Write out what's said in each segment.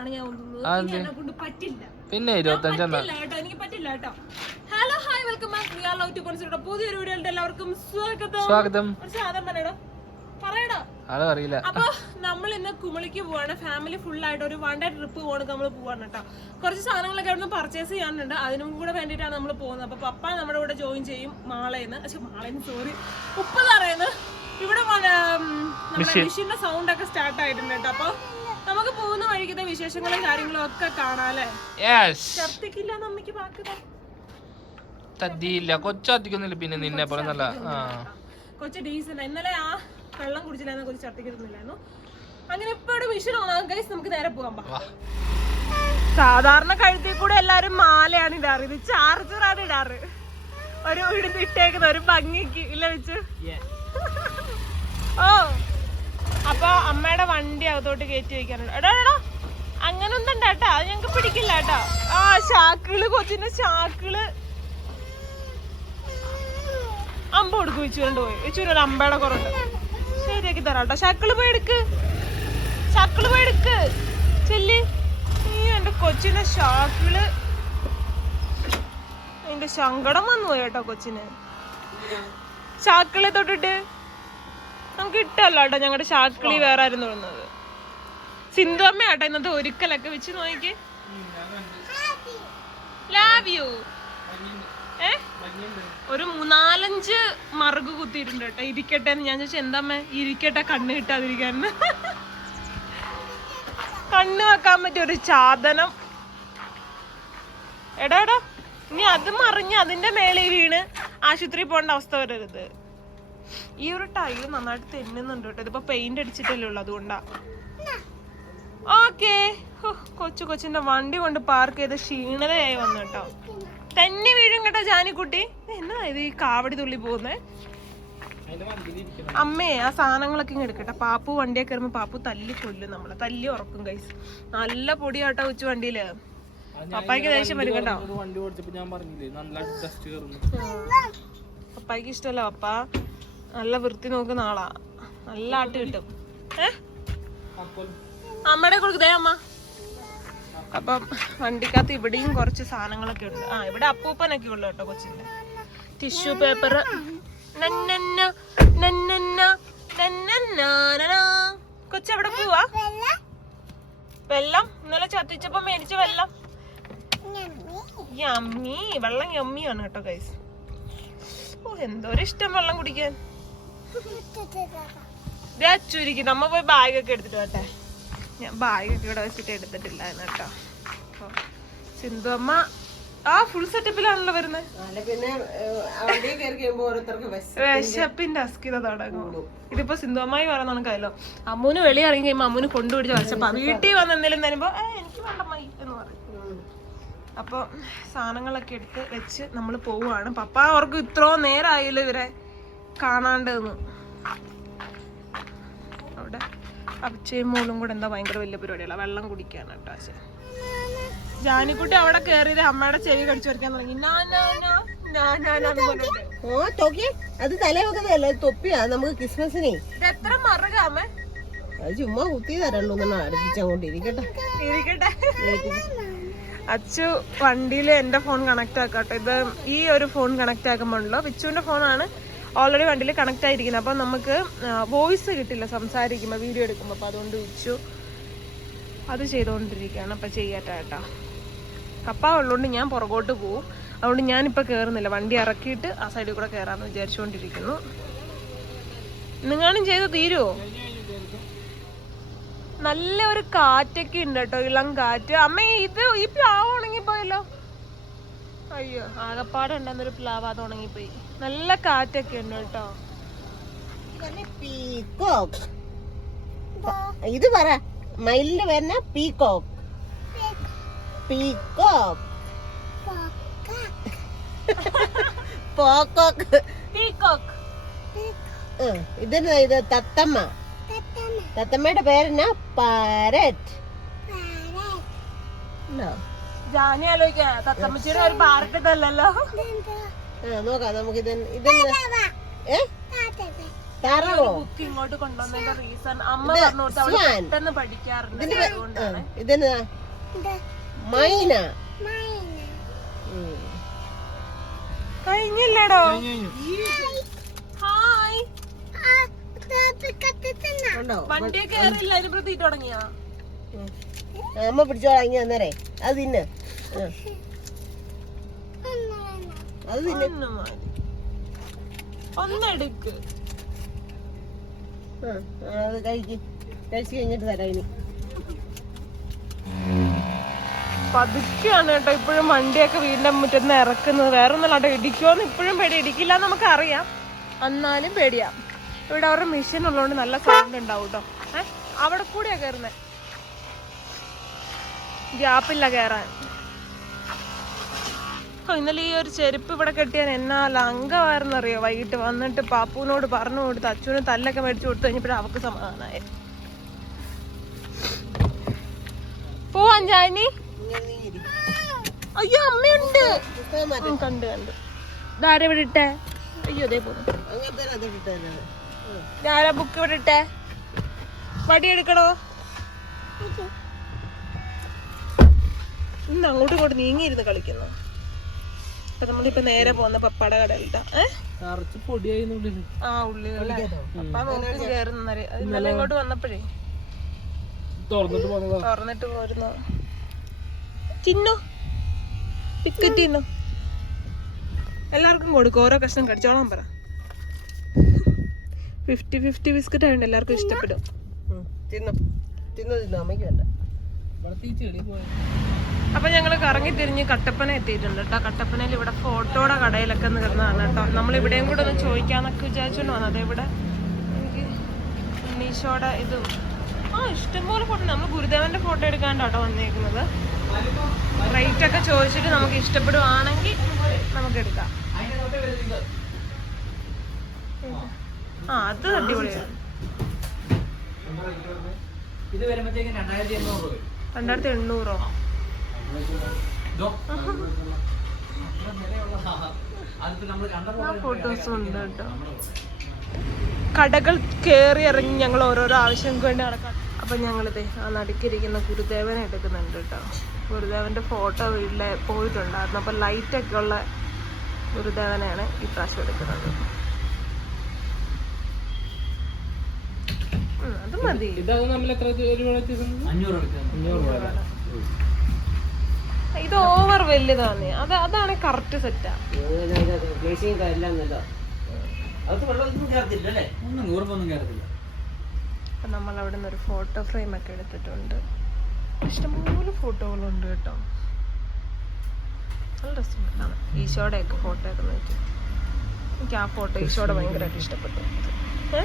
ആണ് ഞാൻ ഒന്നുന്നത്? എന്നെ കൊണ്ട് പറ്റില്ല. പിന്നെ ഇരുപത്തഞ്ചെണ്ണ പറ്റില്ല കേട്ടോ എനിക്ക് പറ്റില്ല കേട്ടോ. Hello hi welcome back real love to concept പുതിയൊരു വീഡിയോയിൽ എല്ലാവർക്കും സ്വാഗതം. സ്വാഗതം. ഒരു സാധനം പറയടോ. പറയടോ. അറിയില്ല. അപ്പൊ നമ്മൾ ഇന്ന് കുമളിക്ക് പോവാണ്. ഫാമിലി ഫുൾ ആയിട്ട് ഒരു വൺ ഡേ ട്രിപ്പ് പോകണം നമ്മൾ പോവാണ് കേട്ടോ. കുറച്ച് സാധനങ്ങളൊക്കെ അവിടെ നിന്ന് പർച്ചേസ് ചെയ്യാനുണ്ട്. അതിനും കൂടെ വേണ്ടിയിട്ടാണ് നമ്മൾ പോകുന്നത്. അപ്പൊ പപ്പ നമ്മുടെ കൂടെ ജോയിൻ ചെയ്യും മാളേന്ന്. പക്ഷെ മാളേന്ന് സോറി ഉപ്പ് പറയുന്നത് ഇവിടെ നമ്മുടെ മെഷീന്റെ സൗണ്ട് ഒക്കെ സ്റ്റാർട്ട് ആയിട്ടുണ്ട് കേട്ടോ. അപ്പൊ നമുക്ക് പോകുന്ന വഴിക്കത്തെ വിശേഷങ്ങളും കാര്യങ്ങളും ഒക്കെ കാണാല്ലേ യെസ് ഛർദിക്കില്ല നമ്മക്ക് ബാക്കി തദ്ദിയില്ല. കൊച്ചാത്തിക്കൊന്നുമില്ല പിന്നെ നിന്നെ പോലെ നല്ല കൊച്ചു ഡീസൽ. ഇന്നലെ ആ വെള്ളം കുടിച്ചില്ലായിരുന്നു കൊച്ചു ഛർദിക്കുന്നില്ലായിരുന്നു അങ്ങനെ ഇപ്പൊ ഇവിടെ മിഷൻ ഓണാകും നമുക്ക് നേരെ പോകാൻ പാ. സാധാരണ കഴുത്തിൽ കൂടെ എല്ലാരും മാലയാണ് ഇടാറ്. ഇത് ചാർജറാണ് ഇടാറ്. ഒരു ഇടുന്ന് ഇട്ടേക്കുന്ന ഒരു ഭംഗിക്ക് ഇല്ല വെച്ച് ഓ. അപ്പൊ അമ്മയുടെ വണ്ടി അകത്തോട്ട് കയറ്റി വെക്കാനുണ്ട്. എടാ എടാ അങ്ങനെ ഒന്നും ഉണ്ടാട്ടാ അത് ഞങ്ങക്ക് പിടിക്കില്ല കേട്ടോ. ആ ഷാക്കിൾ കൊച്ചിന്റെ ഷാക്കിൾ അമ്പ കൊടുക്കും വെച്ചുകൊണ്ട് പോയി. വെച്ചൂര് ഒരു അമ്പയുടെ കുറവുണ്ട്. ശരിയാക്കി തരാം കേട്ടോ. ഷാക്കിൾ പോയി എടുക്ക്. ഷാക്കിൾ പോയി എടുക്ക്. ചെല്ലി. നീ എന്റെ കൊച്ചിന്റെ ഷാക്കിൾ എന്റെ സങ്കടം വന്നു പോയി കേട്ടോ കൊച്ചിന്. ഷാക്കിളെ തൊട്ടിട്ട്. നമുക്ക് ഇട്ടല്ലോ കേട്ടോ ഞങ്ങളുടെ ഷാക്കിളി വേറെ ആയിരുന്നു തോന്നുന്നത് സിന്ധു അമ്മ ആട്ടോ ഇന്നത്തെ ഒരുക്കലൊക്കെ വെച്ച് നോക്കി ലാവ് യു ഏ? ഒരു മൂന്നാലഞ്ച് മറുക് കുത്തിയിട്ടുണ്ട് കേട്ടോ. ഇരിക്കട്ടെ എന്ന് ഞാൻ ചോദിച്ചു എന്താമ്മ ഇരിക്കട്ടെ കണ്ണ് കിട്ടാതിരിക്കാൻ. കണ്ണ് വെക്കാൻ പറ്റിയ ഒരു ചാതനം. എടാ എടാ ഇനി അത് മറിഞ്ഞ് അതിന്റെ മേലെ വീണ് ആശുപത്രി പോകേണ്ട അവസ്ഥ വരരുത്. ഈ ഒരു ടൈൽ നന്നായിട്ട് തെന്നുന്നുണ്ട് കേട്ടോ. ഇതിപ്പോ പെയിന്റ് അടിച്ചിട്ടല്ലേ ഉള്ളു അതുകൊണ്ടാ. ഓക്കേ കൊച്ചു കൊച്ചിന്റെ വണ്ടി കൊണ്ട് പാർക്ക് ചെയ്ത് ക്ഷീണതയായി വന്നു കേട്ടോ. തന്നെ വീഴും കേട്ടോ ജാനിക്കുട്ടി. ഇത് എന്നതാ ഇത് ഈ കാവടി തുള്ളി പോകുന്നേ? അമ്മേ ആ സാധനങ്ങളൊക്കെ ഇങ്ങനെ എടുക്കട്ടെ. പാപ്പു വണ്ടിയെ കയറുമ്പോ പാപ്പു തല്ലി കൊല്ലും നമ്മളെ. തല്ലി ഉറക്കും കൈസ് നല്ല പൊടിയാട്ടോ ഉച്ച വണ്ടിയിൽ. പപ്പായ്ക്ക് ദേഷ്യം വരും കേട്ടോ. പപ്പായ്ക്ക് ഇഷ്ടമല്ല പപ്പ. നല്ല വൃത്തി നോക്കുന്ന ആളാ നല്ല ആട്ട് കിട്ടും അമ്മയുടെ കൊടുക്കുന്നേ അമ്മ അപ്പം വണ്ടിക്കകത്ത് ഇവിടെയും കുറച്ച് സാധനങ്ങളൊക്കെ ഉണ്ട് ആ ഇവിടെ അപ്പൂപ്പനൊക്കെ ഉള്ളു കേട്ടോ കൊച്ചിന്റെ ടിഷ്യൂ പേപ്പർ കൊച്ചെവിടെ പോവാ വെള്ളം ഇന്നലെ ചത്തിച്ചപ്പോ മേടിച്ച വെള്ളം യമ്മി വെള്ളം യമ്മിയാണ് കേട്ടോ കൈസ് ഓ എന്തോരം ഇഷ്ടം വെള്ളം കുടിക്കാൻ അച്ചൂരിക്ക് നമ്മ പോയി ബാഗൊക്കെ എടുത്തിട്ട് വട്ടെ ഞാൻ ബാഗൊക്കെ ഇവിടെ വെച്ചിട്ട് എടുത്തിട്ടില്ലായിരുന്നു കേട്ടോ. സിന്ധു അമ്മ ആ ഫുൾ സെറ്റപ്പിലാണല്ലോ വരുന്നത് വിശപ്പിന്റെ അസ്കിത തുടങ്ങും. ഇതിപ്പോ സിന്ധു അമ്മായി പറയുന്ന കണക്കായല്ലോ അമ്മൂന് വെളി ഇറങ്ങി കഴിയുമ്പോ അമ്മൂന് കൊണ്ടുപിടിച്ച് വിശപ്പ വീട്ടിൽ വന്ന് എന്തെങ്കിലും തരുമ്പോ എനിക്ക് വേണ്ടമ്മായി എന്ന് പറയും. അപ്പൊ സാധനങ്ങളൊക്കെ എടുത്ത് വെച്ച് നമ്മൾ പോവുകയാണ് പപ്പ അവർക്ക് ഇത്രോ നേരമായില്ലോ ഇവരെ. കാണാണ്ടെന്ന്. അവിടെ അപ്പച്ചയും മോളും കൂടെ എന്താ ഭയങ്കര വലിയ പരിപാടിയല്ല വെള്ളം കുടിക്കാണ് കേട്ടോ അച്ഛൻ ജാനിക്കുട്ടി അവിടെ കയറിയത് അമ്മയുടെ ചെവി കടിച്ചു വരയ്ക്കാൻ തുടങ്ങി. ഓ തോക്കി അത് തലേ വെക്കുന്നതല്ല തൊപ്പിയാ. നമുക്ക് ക്രിസ്മസിനെ. എത്ര മറുക അമ്മ? അത് ചുമ്മാ കുത്തി രണ്ടൂന്നെണ്ണം അടുപ്പിച്ചങ്ങോട്ട് ഇരിക്കട്ടെ. ഇരിക്കട്ടെ. അച്ചു വണ്ടിയിൽ എന്റെ ഫോൺ കണക്ട് ആക്കാട്ടോ ഇത് ഈ ഒരു ഫോൺ കണക്ട് ആക്കുമ്പോഴല്ലോ വിച്ചുവിന്റെ ഫോണാണ്. ഓൾറെഡി വണ്ടിയിൽ കണക്ട് ആയിരിക്കുന്നത് അപ്പം നമുക്ക് വോയിസ് കിട്ടില്ല സംസാരിക്കുമ്പോൾ വീഡിയോ എടുക്കുമ്പോൾ അപ്പോൾ അതുകൊണ്ട് വിച്ചു അത് ചെയ്തുകൊണ്ടിരിക്കുകയാണ്. അപ്പം ചെയ്യട്ടെ കേട്ടോ. കപ്പ ഉള്ളതുകൊണ്ട് ഞാൻ പുറകോട്ട് പോവും. അതുകൊണ്ട് ഞാനിപ്പോൾ കയറുന്നില്ല വണ്ടി ഇറക്കിയിട്ട് ആ സൈഡിൽ കൂടെ കയറാമെന്ന് വിചാരിച്ചുകൊണ്ടിരിക്കുന്നു. നിങ്ങളും ചെയ്ത് തീരുമോ നല്ല ഒരു കാറ്റൊക്കെ ഉണ്ട് കേട്ടോ. ഇളം കാറ്റ്. അമ്മ ഇത് ഈ പ്ലാവ് ഉണങ്ങിപ്പോയല്ലോ. അയ്യോ ആകപ്പാടെ ഉണ്ടെന്നൊരു പ്ലാവ് അത് ഉണങ്ങിപ്പോയി. നല്ല കാറ്റൊക്കെ ഉണ്ട് കേട്ടോ. പീക്കോക്ക് ഇത് പറ മയിലിന് വരുന്ന പീക്കോക്ക് പീക്കോക്ക് പോക്കോക്ക് പീക്കോക്ക് ഇതെന്നാ ഇത്? തത്തമ്മ. തത്തമ്മയുടെ പേരെന്നാ? പാരറ്റ് ഉണ്ടോ ജാനി ആലോചിക്കാ തത്തമ്മച്ചിയുടെ ഒരു പാർട്ടിട്ടല്ലോ ആ നോക്കാം നമുക്ക് താറാവോ ബുക്ക് ഇങ്ങോട്ട് കൊണ്ടുവന്നതിന്റെ റീസൺ അമ്മ പറഞ്ഞു അവൾ. പെട്ടെന്ന് പഠിക്കാറുണ്ട്. ആ, ഇതെന്നാ. മൈന. കഴിഞ്ഞില്ലടോ. ഹായ് കണ്ടോ? വണ്ടിയെ കയറില്ല അതിന് പ്രതി തുടങ്ങിയാ? അമ്മ പിടിച്ചോളാം ഇങ്ങനെ അന്നേരേ അത് തിന്ന്. അത് തിന്ന്. ഒന്നെടുക്ക് ആ, അത് കഴിക്ക്. കഴിച്ചു കഴിഞ്ഞിട്ട് തരാം ഇനി. പതുക്കെയാണ് കേട്ടോ ഇപ്പോഴും വണ്ടിയൊക്കെ വീടിന്റെ മുറ്റത്ത് നിന്ന് ഇറക്കുന്നത്. വേറെ ഒന്നും കേട്ടോ ഇടിക്കുമോന്ന് ഇപ്പോഴും പേടി. ഇടിക്കില്ല എന്ന് നമുക്ക് അറിയാം എന്നാലും പേടിയാ. ഇവിടെ അവരുടെ മെഷീൻ ഉള്ളതുകൊണ്ട് നല്ല സൗണ്ട് ഉണ്ടാവും കേട്ടോ. ഏഹ് അവിടെ കൂടിയാ കയറുന്നത് ഗ്യാപ്പില്ല കയറാൻ ഇന്നലെ ഈ ഒരു ചെരുപ്പ് ഇവിടെ കെട്ടിയാൻ എന്നാ ലങ്കമായിരുന്നറിയോ? വൈകിട്ട് വന്നിട്ട് പാപ്പുവിനോട് പറഞ്ഞു കൊടുത്ത് അച്ഛന് തല്ലൊക്കെ മേടിച്ചു കൊടുത്തു കഴിഞ്ഞപ്പോഴും അവക്ക് സമാധാനമായി പോവാൻ ജാനി. അയ്യോ അമ്മയുണ്ട്. കണ്ട് കണ്ട്. ഇതാരെ ഇവിടെ ഇട്ടേ? അയ്യോ അതേ തന്നെ ബുക്ക് ഇവിടെ ഇട്ടേ? വടി എടുക്കണോ? ഇന്ന് അങ്ങോട്ടും ഇങ്ങോട്ട് നീങ്ങിയിരുന്ന് കളിക്കുന്നു. അപ്പൊ നമ്മളിപ്പോ നേരെ പോകുന്ന പപ്പട ഉള്ളിൽ. ആ കയറുന്നേ ഇന്നലെ. ഇങ്ങോട്ട് വന്നപ്പോഴേ. തുറന്നിട്ട് പോരുന്നു. ചിന്നു ടിക്കറ്റ് തിന്നു എല്ലാവർക്കും കൊടുക്കും. ഓരോ കഷ്ണം കടിച്ചോളാൻ പറ. ഫിഫ്റ്റി ഫിഫ്റ്റി ബിസ്ക്കറ്റ് ആയതുകൊണ്ട് എല്ലാവർക്കും ഇഷ്ടപ്പെടും. തിന്നു. തിന്നു തിന്നു. അമ്മയ്ക്ക് വേണ്ട ഇവിടത്തെ ഈ ചെടി പോയ അപ്പൊ ഞങ്ങൾ കറങ്ങി തിരിഞ്ഞ് കട്ടപ്പന എത്തിയിട്ടുണ്ട് കേട്ടോ കട്ടപ്പനയിൽ ഇവിടെ ഫോട്ടോയുടെ കടയിലൊക്കെ നിന്നതാണ് കേട്ടോ നമ്മൾ ഇവിടെയും കൂടെ ഒന്ന് ചോദിക്കാന്നൊക്കെ വിചാരിച്ചോണ്ട് വന്നത്. ഇവിടെ എനിക്ക് ഉണ്ണീശോടെ ഇതും. ആ ഇഷ്ടംപോലെ ഫോട്ടോ നമ്മൾ ഗുരുദേവന്റെ ഫോട്ടോ എടുക്കാണ്ട് കേട്ടോ വന്നേക്കുന്നത്. റേറ്റ് ഒക്കെ ചോദിച്ചിട്ട് നമുക്ക് ഇഷ്ടപ്പെടുവാണെങ്കിൽ നമുക്ക് എടുക്കാം. ആ അത് അടിപൊളിയാണ്. ഇത് വരുമ്പോഴത്തേക്ക് രണ്ടായിരത്തി എണ്ണൂറ് രൂപ രണ്ടായിരത്തി എണ്ണൂറോ ഫോട്ടോസും ഉണ്ട് കേട്ടോ. കടകൾ കയറി ഇറങ്ങി ഞങ്ങൾ ഓരോരോ ആവശ്യങ്ങൾക്ക് വേണ്ടി നടക്കാം അപ്പൊ ഞങ്ങളിത് ആ നടുക്കിരിക്കുന്ന ഗുരുദേവനെ എടുക്കുന്നുണ്ട് കേട്ടോ. ഗുരുദേവന്റെ ഫോട്ടോ വീട്ടിലെ പോയിട്ടുണ്ടായിരുന്നു. അപ്പൊ ലൈറ്റൊക്കെ ഉള്ള ഗുരുദേവനെയാണ് ഈ പ്രാവശ്യം എടുക്കുന്നത്. അത് മതി. ഇതാണ് നമ്മൾ എത്ര രൂപ ഇത് ഓവർ വലുതാണ് അത് അതാണ് കറക്റ്റ് സെറ്റാ നമ്മൾ അവിടെ നിന്ന് ഒരു ഫോട്ടോ ഫ്രെയിം ഒക്കെ എടുത്തിട്ടുണ്ട്. ഇഷ്ടംപോലെ ഫോട്ടോകളുണ്ട് കേട്ടോ. നല്ല രസമുണ്ട് ഈശോയുടെ ഒക്കെ ഫോട്ടോ ഒക്കെ നോക്കി. എനിക്ക് ആ ഫോട്ടോ ഈശോയുടെ ഭയങ്കരമായിട്ട് ഇഷ്ടപ്പെട്ടു. ഏ?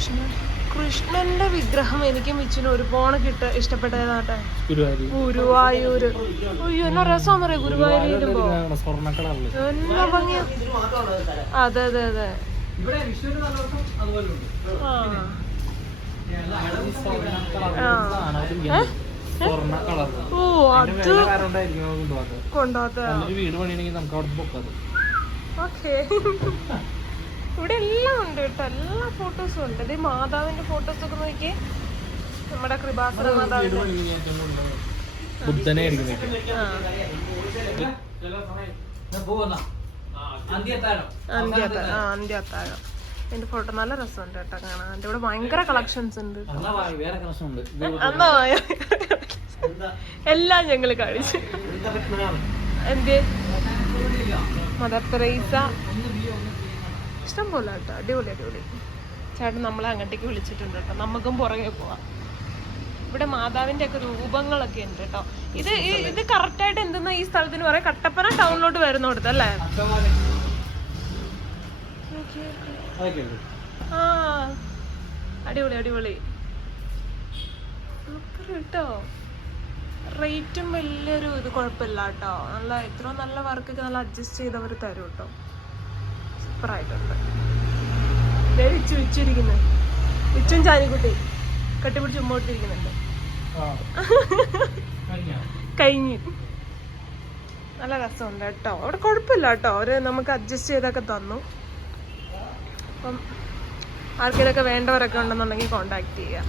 കൃഷ്ണൻ. കൃഷ്ണന്റെ വിഗ്രഹം എനിക്കും മിച്ചിനും ഒരു പോണ കിട്ട ഇഷ്ടപ്പെട്ടതാട്ടെ. ഗുരുവായൂർ ഗുരുവായൂര്. അയ്യോ എന്നാ രസം പറയാ ഗുരുവായൂർ ഇരുമ്പോ എന്നാ ഭംഗിയാ അതെ അതെ അതെ. ഓ അത് വീട് പണിയണമെങ്കിൽ നമുക്ക് അവിടെ പൊക്കാത് ഓക്കെ. ഇവിടെ എല്ലാം ഉണ്ട് കേട്ടോ. എല്ലാ ഫോട്ടോസും ഉണ്ട്. ഇത് മാതാവിന്റെ ഫോട്ടോസ് ഒക്കെ നോക്കിയേ. നമ്മുടെ കൃപാസന മാതാവിന്റെ. ബുദ്ധനെ അന്ത്യത്താഴം. എന്റെ ഫോട്ടോ നല്ല രസമുണ്ട് കേട്ടോ കാണാൻ. എന്റെ ഇവിടെ ഭയങ്കര കളക്ഷൻസ് ഉണ്ട്. എന്നാ. എല്ലാം ഞങ്ങൾ കാണിച്ചു. എന്ത് മദർ തെരേസ ഇഷ്ടം പോലെ കേട്ടോ. അടിപൊളി അടിപൊളി. ചേട്ടൻ നമ്മളെ അങ്ങോട്ടേക്ക് വിളിച്ചിട്ടുണ്ട് കേട്ടോ. നമുക്കും പുറകെ പോവാം. ഇവിടെ മാതാവിന്റെ ഒക്കെ രൂപങ്ങളൊക്കെ ഉണ്ട് കേട്ടോ. ഇത് ഇത് കറക്റ്റ് ആയിട്ട് എന്തെന്നാ ഈ സ്ഥലത്തിന് പറയാം? കട്ടപ്പന ടൗണിലോട്ട് വരുന്ന അല്ലേ? ആ അടിപൊളി അടിപൊളി. കേട്ടോ. റേറ്റും വലിയൊരു ഇത് കുഴപ്പമില്ല കേട്ടോ. നല്ല എത്രയോ നല്ല വർക്കൊക്കെ നല്ല അഡ്ജസ്റ്റ് ചെയ്തവർ തരും കേട്ടോ. സൂപ്പർ ആയിട്ടുണ്ട് ദേ വിച്ചു വിച്ചിരിക്കുന്നത് വിച്ചും ചാനിക്കുട്ടി കെട്ടിപ്പിടിച്ച് മുമ്പോട്ടിരിക്കുന്നുണ്ട് കഴിഞ്ഞ്? നല്ല രസമുണ്ട് കേട്ടോ. അവിടെ കുഴപ്പമില്ല കേട്ടോ. അവർ നമുക്ക് അഡ്ജസ്റ്റ് ചെയ്തൊക്കെ തന്നു. അപ്പം ആർക്കെങ്കിലൊക്കെ വേണ്ടവരൊക്കെ ഉണ്ടെന്നുണ്ടെങ്കിൽ കോണ്ടാക്ട് ചെയ്യാം.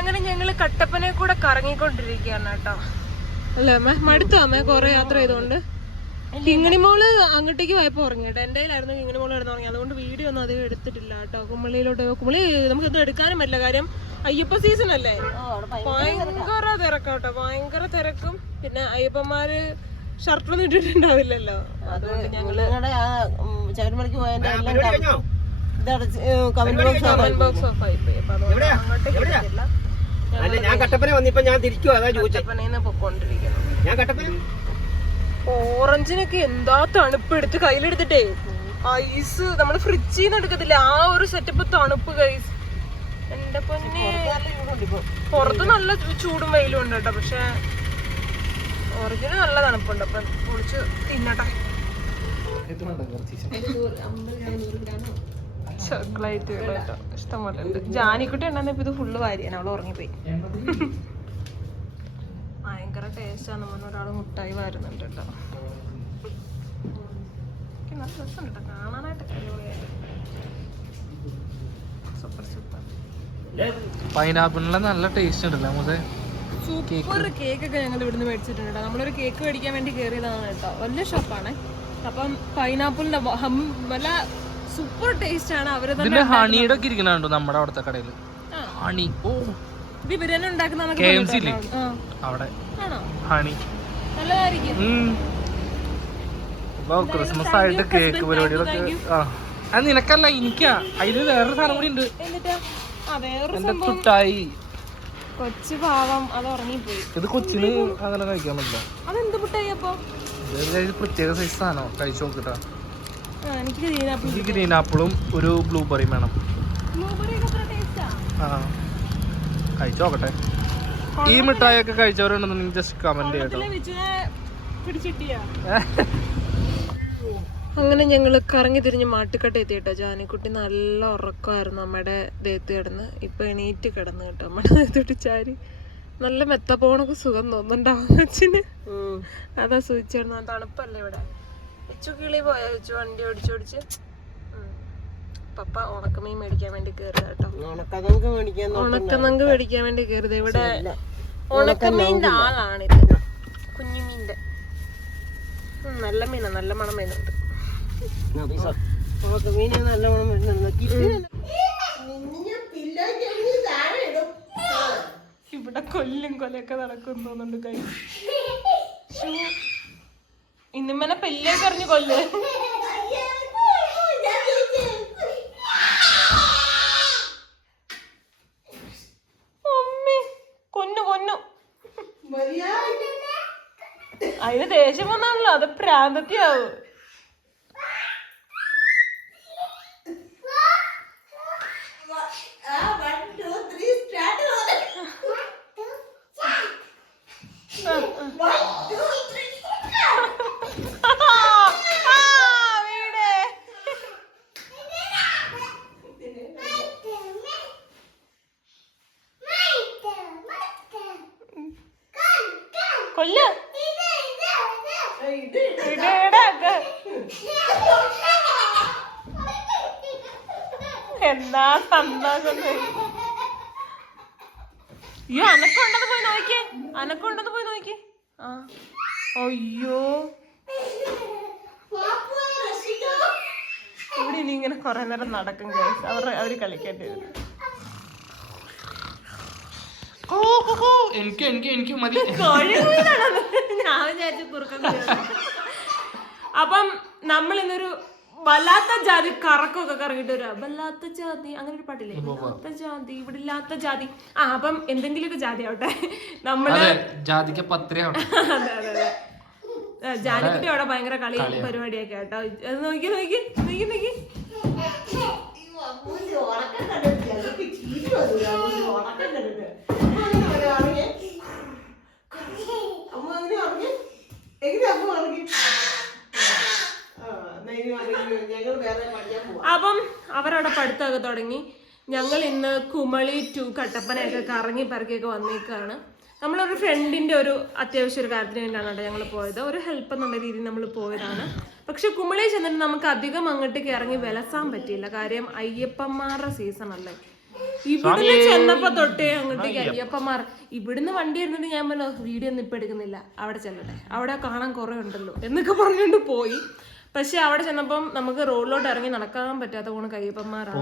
അങ്ങനെ ഞങ്ങൾ കട്ടപ്പനെ കൂടെ കറങ്ങിക്കൊണ്ടിരിക്കുകയാണ് കേട്ടോ. അല്ലേ അമ്മ മടുത്തോ അമ്മ കുറെ യാത്ര ചെയ്തോണ്ട്. കിങ്ങിണി മോൾ അങ്ങോട്ടേക്ക് പോയപ്പോ ഉറങ്ങി കേട്ടോ എന്റെ കയ്യിലായിരുന്നു കിങ്ങിണി മോൾ കിടന്ന് ഉറങ്ങി അതുകൊണ്ട് വീഡിയോ ഒന്നും അധികം എടുത്തിട്ടില്ല കേട്ടോ. കുമ്മളിയിലോട്ട് കുമ്മളി നമുക്ക് ഇത് എടുക്കാനും പറ്റില്ല. കാര്യം അയ്യപ്പ സീസൺ അല്ലേ? ഭയങ്കര തിരക്കാട്ടോ ഭയങ്കര തിരക്കും. പിന്നെ അയ്യപ്പന്മാര് ഷർട്ടൊന്നും ഇട്ടിട്ടുണ്ടാവില്ലല്ലോ. അതുകൊണ്ട് ഞങ്ങൾ ശബരിമലയ്ക്ക് പോയതിന്റെ എല്ലാം comment box comment box off ആയി. പോയി. അപ്പൊ അതുകൊണ്ട് അങ്ങോട്ടേക്ക് എടുത്തില്ല അല്ല ഞാൻ കട്ടപ്പന വന്നിപ്പോ ഞാൻ തിരിച്ചു അതാ ചോദിച്ചത് കട്ടപ്പനയിൽ പൊക്കോണ്ടിരിക്കുന്നു. ഞാൻ കട്ടപ്പന ഓറഞ്ചിനൊക്കെ എന്താ തണുപ്പ് എടുത്ത് കയ്യിലെടുത്തിട്ടേ. ഐസ് നമ്മൾ ഫ്രിഡ്ജിൽ നിന്ന് എടുക്കത്തില്ല? ആ ഒരു സെറ്റപ്പ് തണുപ്പ് കൈസ് എന്റെ പൊന്നെ. പുറത്ത് നല്ല ചൂടും വെയിലും ഉണ്ട് കേട്ടോ. പക്ഷെ ഓറഞ്ചിന് നല്ല തണുപ്പുണ്ട്. അപ്പൊ പൊളിച്ച് തിന്നട്ടെ. ചോക്ലേറ്റ് ഇഷ്ടം ഇഷ്ടംപോലെ ഉണ്ട്. ജാനിക്കുട്ടി ഉണ്ടെന്ന് ഇപ്പൊ ഇത് ഫുള്ള് വാരിയാണ് അവൾ ഉറങ്ങിപ്പോയി. ടേസ്റ്റാന്ന് പറഞ്ഞ ഒരാൾ മുട്ടായി വാരുന്നുണ്ട് കേട്ടോ. നല്ല രസമുണ്ട് കേട്ടോ. അടിപൊളിയായിട്ട്. Super super. പൈനാപ്പിളിലെ നല്ല ടേസ്റ്റ് ഉണ്ടല്ലോ നമ്മുടെ സൂപ്പർ കേക്ക് ഒക്കെ ഞങ്ങൾ ഇവിടുന്ന് മേടിച്ചിട്ടുണ്ട് കേട്ടോ. നമ്മളൊരു കേക്ക് മേടിക്കാൻ വേണ്ടി കയറിയതാണ് കേട്ടോ. വലിയ ഷോപ്പാണ് അപ്പം പൈനാപ്പിളിന്റെ ഹം നല്ല സൂപ്പർ ടേസ്റ്റ് ആണ്. അവർ ഹണിയുടെ ഒക്കെ ഇരിക്കണുണ്ടോ നമ്മുടെ അവിടുത്തെ കടയിൽ ആ. ഹണി ഓ. ഇല്ലേ? അവിടെ. ആണോ? ഹണി. നല്ലതായിരിക്കും. ക്രിസ്മസ് ആയിട്ട് കേക്ക് പരിപാടികളൊക്കെ ആ. അത് നിനക്കല്ല എനിക്കാ. അതിൽ വേറൊരു സാധനം കൂടി ഉണ്ട്. എന്റെ തുട്ടായി കൊച്ചു പാവം അത് ഉറങ്ങിപ്പോയി. ഇത് കൊച്ചിന് അങ്ങനെ കഴിക്കാൻ പറ്റില്ല. അതെന്ത് അപ്പൊ? പ്രത്യേക സൈസ് ആണോ കഴിച്ചു നോക്കിട്ടാ. എനിക്ക് ഗ്രീൻ ആപ്പിളും ഒരു ബ്ലൂബെറിയും വേണം. ബ്ലൂബെറി ആ. കഴിച്ചു നോക്കട്ടെ ഈ മിഠായിയൊക്കെ കഴിച്ചവരുണ്ടെന്നുണ്ടെങ്കിൽ ജസ്റ്റ് കമന്റ് ചെയ്യട്ടോ പിടിച്ചിട്ടിയാ. അങ്ങനെ ഞങ്ങൾ കറങ്ങി തിരിഞ്ഞ് മാട്ടുക്കട്ട എത്തിയിട്ടോ ജാനിക്കുട്ടി നല്ല ഉറക്കമായിരുന്നു അമ്മയുടെ ദേഹത്ത് കിടന്ന്. ഇപ്പൊ എണീറ്റ് കിടന്ന് കേട്ടോ അമ്മയുടെ ദേഹത്തോട്ട് ചാരി. നല്ല മെത്ത പോണൊക്കെ സുഖം തോന്നുന്നുണ്ടാവും അച്ഛന്. അതാ സൂചിച്ചിരുന്നു തണുപ്പല്ലേ ഇവിടെ? ഇച്ചു കിളി പോയ? ഉച്ചു വണ്ടി ഓടിച്ചോടിച്ച്. പപ്പ ഉണക്കമീൻ മേടിക്കാൻ വേണ്ടി കയറുക കേട്ടോ. ഉണക്കനങ്ക് മേടിക്കാൻ വേണ്ടി കയറിയത് ഇവിടെ ഉണക്കമീന്റെ ആളാണിത്. കുഞ്ഞുമീന്റെ നല്ല മീനാ നല്ല മണം വരുന്നുണ്ട്. ഉണക്കമീന് നല്ല മണം വരുന്നുണ്ട്. ഇവിടെ കൊല്ലും കൊലയൊക്കെ നടക്കുന്നുണ്ട് തോന്നുന്നുണ്ട് കൈ. ഇന്നിമ്മനെ പെല്ലേക്ക് എറിഞ്ഞ് കൊല്ല്. ദേഷ്യം വന്നാണല്ലോ അത് പ്രാന്തത്തിയാവും. കൊല്ല്. എന്താ സന്തോഷം? അയ്യോ അനക്കുണ്ടെന്ന് പോയി നോക്കിയേ. അനക്കുണ്ടെന്ന് പോയി നോക്കിയേ. ആ. അയ്യോ. ഇവിടെ ഇനി ഇങ്ങനെ കുറെ നേരം നടക്കും ഗൈസ് അവർ അവർ കളിക്കേണ്ടി വരും. എനിക്ക് എനിക്ക് എനിക്ക് മതി. ഞാൻ വിചാരിച്ചു കുറുക്കൻ അപ്പം നമ്മൾ ഇന്നൊരു വല്ലാത്ത ജാതി കറക്കൊക്കെ കറങ്ങിട്ട് വരാം വല്ലാത്ത ജാതി അങ്ങനെ ഒരു പാട്ടില്ലേ? വല്ലാത്ത ജാതി ഇവിടെ ഇല്ലാത്ത ജാതി. ആ അപ്പം എന്തെങ്കിലുമൊക്കെ ജാതി ആവട്ടെ. നമ്മൾ ജാതിക്ക് പത്രയാണ് അതെ അതെ അതെ. ആ, ജാനിക്കുട്ടി അവിടെ ഭയങ്കര കളി പരിപാടിയൊക്കെ കേട്ടോ അത് നോക്കി നോക്കി നോക്കി നോക്കി. അമ്മ അങ്ങനെ ഉറങ്ങി? എങ്ങനെ അമ്മ ഉറങ്ങി? അപ്പം അവരവിടെ പഠിത്തമൊക്കെ തുടങ്ങി. ഞങ്ങൾ ഇന്ന് കുമളി ടു കട്ടപ്പനയൊക്കെ കറങ്ങി പറക്കിയൊക്കെ വന്നേക്കാണ്. നമ്മളൊരു ഫ്രണ്ടിന്റെ ഒരു അത്യാവശ്യ ഒരു കാര്യത്തിന് വേണ്ടിയാണ് കേട്ടോ ഞങ്ങൾ പോയത്. ഒരു ഹെൽപ്പ് എന്നുള്ള രീതിയിൽ നമ്മൾ പോയതാണ്. പക്ഷെ കുമളി ചെന്നിട്ട് നമുക്ക് അധികം അങ്ങോട്ടേക്ക് ഇറങ്ങി വിലസാൻ പറ്റിയില്ല. കാര്യം അയ്യപ്പന്മാരുടെ സീസൺ അല്ലേ? ഇവിടുന്ന് ചെന്നപ്പോ തൊട്ടേ അങ്ങോട്ടേക്ക് അയ്യപ്പന്മാർ ഇവിടുന്ന് വണ്ടി ഇരുന്നിട്ട് ഞാൻ പറഞ്ഞു വീഡിയോ ഒന്നും ഇപ്പൊ എടുക്കുന്നില്ല അവിടെ ചെല്ലട്ടെ അവിടെ കാണാൻ കുറെ ഉണ്ടല്ലോ എന്നൊക്കെ പറഞ്ഞുകൊണ്ട് പോയി. പക്ഷെ അവിടെ ചെന്നപ്പം നമുക്ക് റോഡിലോട്ട് ഇറങ്ങി നടക്കാൻ പറ്റാത്ത കൊണ്ട് അയ്യപ്പന്മാരാണ്.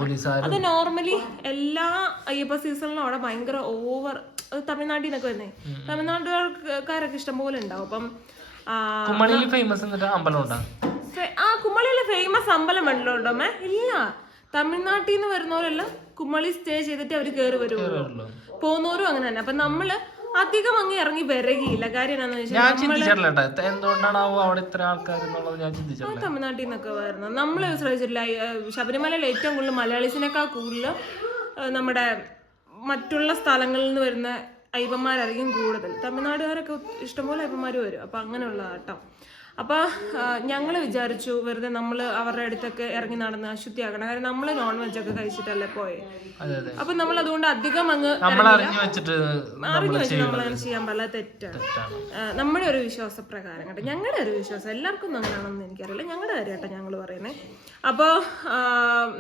അത് നോർമലി എല്ലാ അയ്യപ്പ സീസണിലും അവിടെ ഭയങ്കര ഓവർ തമിഴ്നാട്ടിൽ നിന്നൊക്കെ വന്നേ തമിഴ്നാട്ടുകാരൊക്കെ ഇഷ്ടംപോലെ ഉണ്ടാവും. അപ്പം ആ, കുമ്മളിയിലെ ഫേമസ് അമ്പലം ആ കുമളിയിലെ ഫേമസ് അമ്പലം വല്ലതും ഉണ്ടോ ഇല്ല. തമിഴ്നാട്ടിൽ നിന്ന് വരുന്നവരെല്ലാം കുമ്മളി സ്റ്റേ ചെയ്തിട്ട് അവർ കയറി വരുള്ളൂ പോകുന്നവരും അങ്ങനെ തന്നെ. അപ്പൊ നമ്മൾ അധികം അങ്ങ് ഇറങ്ങി വരകിയില്ല. കാര്യം എന്താണെന്ന് ഞാൻ ചിന്തിച്ചിട്ടില്ല കേട്ടോ. എന്തുകൊണ്ടാണാവോ അവിടെ ഇത്ര ആൾക്കാർ എന്നുള്ളത് ഞാൻ ചിന്തിച്ചിട്ടില്ല. തമിഴ്നാട്ടിൽ നിന്നൊക്കെ വരുന്നത് നമ്മൾ ശ്രദ്ധിച്ചിട്ടില്ല ശബരിമലയിൽ ഏറ്റവും കൂടുതൽ മലയാളീസിനേക്കാൾ കൂടുതൽ നമ്മുടെ മറ്റുള്ള സ്ഥലങ്ങളിൽ നിന്ന് വരുന്ന അയ്യപ്പന്മാരായിരിക്കും കൂടുതൽ. തമിഴ്നാടുകാരൊക്കെ ഇഷ്ടംപോലെ അയ്യപ്പന്മാർ വരും. അപ്പം അങ്ങനെയുള്ള കേട്ടോ അപ്പോൾ ഞങ്ങൾ വിചാരിച്ചു വെറുതെ നമ്മൾ അവരുടെ അടുത്തൊക്കെ ഇറങ്ങി നടന്ന് അശുദ്ധിയാക്കണം. കാരണം നമ്മൾ നോൺ വെജ് ഒക്കെ കഴിച്ചിട്ടല്ലേ പോയെ? അപ്പൊ നമ്മൾ അതുകൊണ്ട് അധികം അങ്ങ് അറിഞ്ഞു വെച്ചിട്ട് നമ്മൾ അങ്ങനെ ചെയ്യാൻ പല തെറ്റാണ്. നമ്മുടെ ഒരു വിശ്വാസപ്രകാരം കേട്ടോ. ഞങ്ങളുടെ ഒരു വിശ്വാസം. എല്ലാവർക്കും ഒന്നും അങ്ങനെയാണെന്ന് എനിക്കറിയില്ല. ഞങ്ങളുടെ കാര്യം കേട്ടോ ഞങ്ങൾ പറയുന്നത് അപ്പോൾ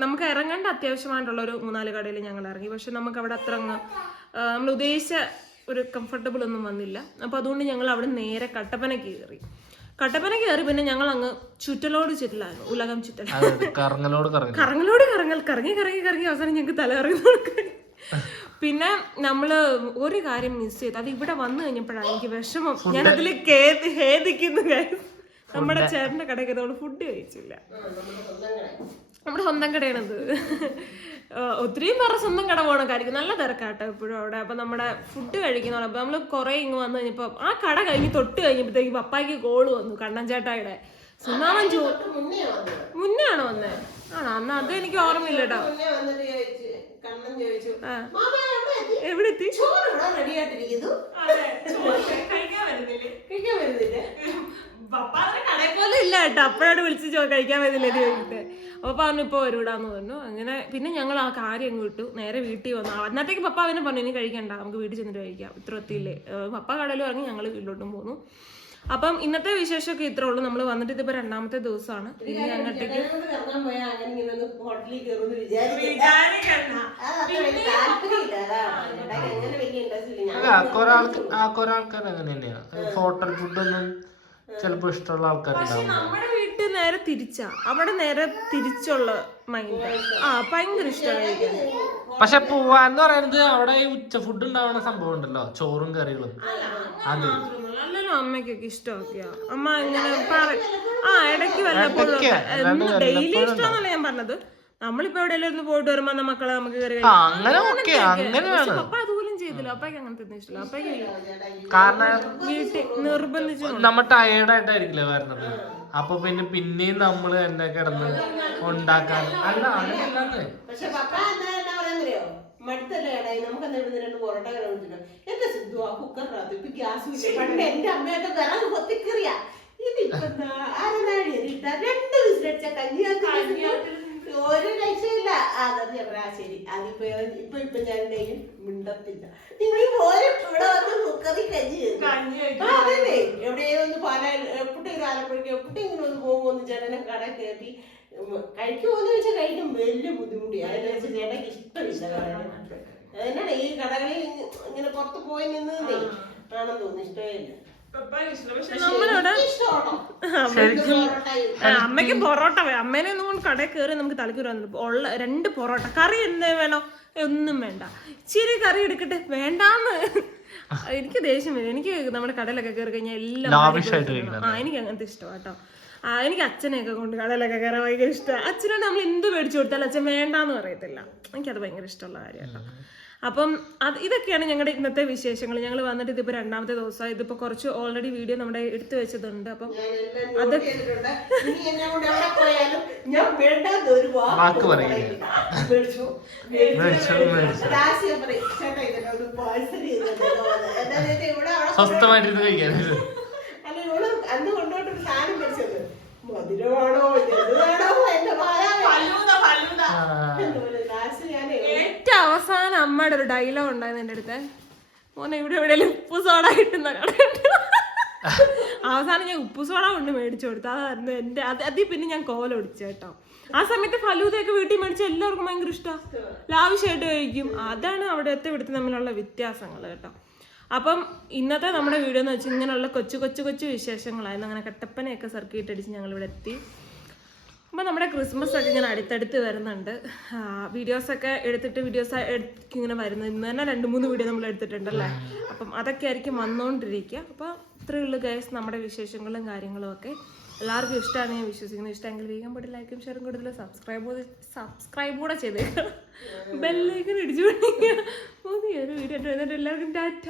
നമുക്ക് ഇറങ്ങേണ്ട അത്യാവശ്യമായിട്ടുള്ള ഒരു മൂന്നാൽ കടയിൽ ഞങ്ങൾ ഇറങ്ങി. പക്ഷെ നമുക്ക് അവിടെ അത്ര അങ്ങ് നമ്മൾ ഉദ്ദേശിച്ച ഒരു കംഫർട്ടബിൾ ഒന്നും വന്നില്ല. അപ്പോൾ അതുകൊണ്ട് ഞങ്ങൾ അവിടെ നേരെ കട്ടപ്പന കയറി. കട്ടപ്പനയ്ക്ക് കയറി പിന്നെ ഞങ്ങൾ അങ്ങ് ചുറ്റലോട് ചുറ്റലായിരുന്നു ഉലകം ചുറ്റൽ അതെ കറങ്ങലോട് കറങ്ങലോട് കറങ്ങൽ കറങ്ങി കറങ്ങി കറങ്ങി അവസാനം ഞങ്ങൾക്ക് തല കറങ്ങി. പിന്നെ നമ്മൾ ഒരു കാര്യം മിസ് ചെയ്തു. അത് ഇവിടെ വന്നു കഴിഞ്ഞപ്പോഴാണ് എനിക്ക് വിഷമം. ഞാൻ അതിൽ ഖേദിക്കുന്നു. നമ്മുടെ ചേട്ടന്റെ കടയ്ക്ക് നമ്മൾ ഫുഡ് കഴിച്ചില്ല. നമ്മുടെ സ്വന്തം കടയാണത്. ഏഹ് ഒത്തിരിയും പേരുടെ സ്വന്തം കട പോകണം കാര്യം നല്ല തിരക്കാട്ടോ എപ്പോഴും അവിടെ. അപ്പൊ നമ്മുടെ ഫുഡ് കഴിക്കുന്ന അപ്പൊ നമ്മൾ കൊറേ ഇങ്ങ് വന്നു കഴിഞ്ഞപ്പോ ആ കട കഴിഞ്ഞ് തൊട്ട് കഴിഞ്ഞപ്പോഴത്തേക്ക് പപ്പായ്ക്ക് കോൾ വന്നു കണ്ണൻ ചേട്ടായുടെ. സുനാമൻ ചോ മുന്നേ ആണോ വന്നേ? ആണോ? അന്ന് അത് എനിക്ക് ഓർമ്മയില്ല കേട്ടോ. എവിടെ എത്തി എവിടെ എത്തി? ചോറ് ഇവിടെ റെഡി കഴിക്കാൻ വരുന്നില്ലേ? കഴിക്കാൻ വരുന്നില്ല? കടയിൽ പോലും ഇല്ല കേട്ടോ. അപ്പോഴാണ് വിളിച്ച് കഴിക്കാൻ വരുന്നില്ലേ ചോദിച്ചിട്ട്. അപ്പൊ പറഞ്ഞു ഇപ്പൊ വരൂടാന്ന് പറഞ്ഞു. അങ്ങനെ പിന്നെ ഞങ്ങൾ ആ കാര്യം അങ്ങ് വിട്ടു. നേരെ വീട്ടിൽ വന്നു. അന്നത്തേക്ക് പപ്പ അവനെ പറഞ്ഞു ഇനി കഴിക്കണ്ട നമുക്ക് വീട്ടിൽ ചെന്നിട്ട് കഴിക്കാം. ഇത്ര എത്തിയില്ലേ പപ്പ കടയിൽ ഇറങ്ങി ഞങ്ങൾ വീട്ടിലോട്ടും പോന്നു. അപ്പം ഇന്നത്തെ വിശേഷമൊക്കെ ഇത്രേ ഉള്ളൂ. നമ്മൾ വന്നിട്ട് ഇതിപ്പോ രണ്ടാമത്തെ ദിവസമാണ്. ഇനി അങ്ങോട്ടേക്ക് ഞങ്ങളോട് കറങ്ങാൻ പോയാൽ അങ്ങനെ ഇങ്ങനെ ഹോട്ടലിൽ കയറുമെന്ന് വിചാരിച്ചില്ല അതത്ര വലിയ താല്പര്യമില്ല. അതാണ് എങ്ങനെ വലിയ ഇൻട്രസ്റ്റ് ഞാൻ അല്ല കൊരാൾക്ക് ആ കൊരാൾക്കാർ അങ്ങനെ തന്നെയാണ് ഹോട്ടൽ ഫുഡൊന്നും ചിലപ്പോ ഇഷ്ടമുള്ള ആൾക്കാരുണ്ടാവും വീട്ടിൽ നേരെ തിരിച്ചാ. അവിടെ നേരെ തിരിച്ചുള്ള മൈൻഡ്. ആ ഭയങ്കര ഇഷ്ടമാണ് കഴിക്കാൻ പക്ഷെ പോവാന്ന് പറയുന്നത് അവിടെ ഈ ഉച്ച ഫുഡ് ഉണ്ടാവുന്ന സംഭവം ഉണ്ടല്ലോ. ചോറും കറികളും. അത്. നല്ലൊരു അമ്മയ്ക്കൊക്കെ ഇഷ്ടമൊക്കെയാ. അമ്മ ഇങ്ങനെ ആ ഇടയ്ക്ക് വല്ലപ്പോഴും ഡെയിലി ഇഷ്ടമെന്നല്ല ഞാൻ പറഞ്ഞത്. നമ്മളിപ്പോ എവിടെയെങ്കിലും ഒന്ന് പോയിട്ട് വരുമ്പോ നമ്മ മക്കളെ നമുക്ക് കറി അതുപോലും ചെയ്തില്ല. അപ്പയ്ക്ക് അങ്ങനത്തെ ഇഷ്ടമില്ല. അപ്പയ്ക്ക് കാരണം വീട്ടിൽ നിർബന്ധിച്ചു നമ്മ ടയേർഡ് ആയിട്ടായിരിക്കില്ലേ വരുന്നത് അപ്പൊ പിന്നെ പിന്നെയും നമ്മൾ തന്നെ കിടന്ന് ഉണ്ടാക്കാൻ. അല്ല അങ്ങനെയല്ലാന്ന് പക്ഷെ പപ്പ എന്താ എന്നാ പറയാന്നറിയോ? മടുത്തല്ലേ നമുക്ക് എന്താ ഇവിടുന്ന് രണ്ട് പൊറോട്ട എന്റെ സിദ്ധു ആ കുക്കറിനകത്ത് ഇപ്പൊ ഗ്യാസ് പണ്ട് എന്റെ അമ്മയൊക്കെ വിറക് കൊത്തിക്കറിയാ. ഇതിപ്പോ അരനാഴി ഇട്ട രണ്ട് വിസിലടിച്ച കഞ്ഞിയാക്കി ഒരു രക്ഷയില്ല. അതെന്ന് ഞാൻ ശരി. അതിപ്പോ ഇപ്പൊ ഇപ്പൊ ഞാൻ ഡെയിൽ മിണ്ടത്തില്ല. നിങ്ങൾ പോലും ഇവിടെ വന്ന് കുക്കറി കഞ്ഞി അതല്ലേ എവിടെയോ ഒന്ന് പാല എപ്പോഴത്തേക്കും ആലപ്പുഴയ്ക്ക് എപ്പോഴെങ്കിലും ഒന്ന് പോകുമ്പോൾ ജനനം കട കയറി കഴിക്കുമോന്ന് ചോദിച്ചാൽ കഴിക്കും. വലിയ ബുദ്ധിമുട്ടി അതിനനുസരിച്ച് ചേട്ടക്ക് ഇഷ്ടമില്ല അതിനാണ് ഈ കടകളിൽ ഇങ്ങനെ പുറത്ത് പോയി നിന്നതേ ആണെന്ന് തോന്നുന്നു. ഇഷ്ടമേ ഇല്ല. ശരിക്കും അമ്മയ്ക്ക് പൊറോട്ട വേണം അമ്മേനെ ഒന്നും കൊണ്ട് കടയിൽ കയറി നമുക്ക് തലക്ക് വരാൻ ഉള്ള രണ്ട് പൊറോട്ട. കറി എന്തേ വേണോ ഒന്നും വേണ്ട. ഇച്ചിരി കറി എടുക്കട്ടെ. വേണ്ടാന്ന്. എനിക്ക് ദേഷ്യം വരും. എനിക്ക് നമ്മുടെ കടയിലൊക്കെ കയറി കഴിഞ്ഞാൽ എല്ലാം. ആ എനിക്ക് അങ്ങനത്തെ ഇഷ്ടം കേട്ടോ. ആ എനിക്ക് അച്ഛനെയൊക്കെ കൊണ്ട് കടയിലൊക്കെ കയറാൻ ഭയങ്കര ഇഷ്ടമാണ് അച്ഛനോട് നമ്മൾ എന്ത് മേടിച്ചു കൊടുത്താലും അച്ഛൻ വേണ്ടാന്ന് പറയത്തില്ല. എനിക്കത് ഭയങ്കര ഇഷ്ടമുള്ള കാര്യം കേട്ടോ. അപ്പം അത് ഇതൊക്കെയാണ് ഞങ്ങളുടെ ഇന്നത്തെ വിശേഷങ്ങൾ. ഞങ്ങൾ വന്നിട്ട് ഇതിപ്പോൾ രണ്ടാമത്തെ ദിവസം. ഇതിപ്പോൾ കുറച്ച് ഓൾറെഡി വീഡിയോ നമ്മുടെ എടുത്തു വെച്ചതുണ്ട്. അപ്പം അതൊക്കെ നോട്ട് ചെയ്തിട്ടുണ്ട്. ഇനി എന്നെ കൊണ്ട് എവിടെ പോയാലും ഞാൻ വേണ്ടാത്ത ഒരു വാക്ക് വാക്ക് പോലും പറയില്ല. പറയില്ല. മേടിച്ചു. മേടിച്ചു, മേടിച്ചു. ലാസ്റ്റ് ഞാൻ പറയും, ചേട്ടാ ഇതിനെ ഒന്ന് parcel ചെയ്തിട്ടുണ്ടോ എന്ന്. എന്താന്ന് വെച്ചാ ഇവിടെ അവിടെ സ്വസ്ഥമായിട്ട് ഇത് കഴിക്കാൻ അല്ല ഇവൾ അന്ന് കൊണ്ടുപോയിട്ടൊരു സാധനം മേടിച്ചത് മധുരമാണോ എന്തുവാണോ എന്റെ ലാസ്റ്റ് ഞാൻ ഏറ്റവും അവസാനം അമ്മയുടെ ഒരു ഡയലോഗ് ഉണ്ടായിരുന്നു എന്റെ അടുത്ത്. മോനെ ഇവിടെ എവിടെയെങ്കിലും ഉപ്പ് സോഡ കിട്ടുന്ന അവസാനം ഞാൻ ഉപ്പ് സോഡ കൊണ്ട് മേടിച്ചു കൊടുത്തു. അതായിരുന്നു എന്റെ അത് അതിൽ പിന്നെ ഞാൻ കോലൊടിച്ചു കേട്ടോ. ആ സമയത്ത് ഫലൂദയൊക്കെ വീട്ടിൽ മേടിച്ച എല്ലാവർക്കും ഭയങ്കര ഇഷ്ടമാണ് ലാവശ്യമായിട്ട് കഴിക്കും. അതാണ് അവിടുത്തെ ഇവിടുത്തെ തമ്മിലുള്ള വ്യത്യാസങ്ങൾ കേട്ടോ. അപ്പം ഇന്നത്തെ നമ്മുടെ വീഡിയോ എന്ന് വെച്ചാൽ ഇങ്ങനെയുള്ള കൊച്ചു കൊച്ചു കൊച്ചു വിശേഷങ്ങളായിരുന്നു. അങ്ങനെ കട്ടപ്പനയൊക്കെ സർക്കിട്ട് അടിച്ച് ഞങ്ങൾ ഇവിടെ എത്തി. അപ്പം നമ്മുടെ ക്രിസ്മസ് ഒക്കെ ഇങ്ങനെ അടുത്തടുത്ത് വരുന്നുണ്ട്. വീഡിയോസൊക്കെ എടുത്തിട്ട് വീഡിയോസ് ഇങ്ങനെ വരുന്നത്. ഇന്ന് തന്നെ രണ്ട് മൂന്ന് വീഡിയോ നമ്മൾ എടുത്തിട്ടുണ്ടല്ലേ? അപ്പം അതൊക്കെ ആയിരിക്കും വന്നുകൊണ്ടിരിക്കുക അപ്പോൾ ഇത്രയേ ഉള്ളൂ ഗൈസ് നമ്മുടെ വിശേഷങ്ങളും കാര്യങ്ങളും ഒക്കെ. എല്ലാവർക്കും ഇഷ്ടമാണ് ഞാൻ വിശ്വസിക്കുന്നത് ഇഷ്ടമെങ്കിൽ വേഗം പോയിട്ട് ലൈക്കും ഷെയറും കൂടുതൽ സബ്സ്ക്രൈബ് സബ്സ്ക്രൈബ് കൂടെ ചെയ്തേക്കണം ബെല്ലൈക്കൻ ഇടിച്ചു പിടിക്കുക ഒരു വീഡിയോ എല്ലാവർക്കും ടാറ്റ.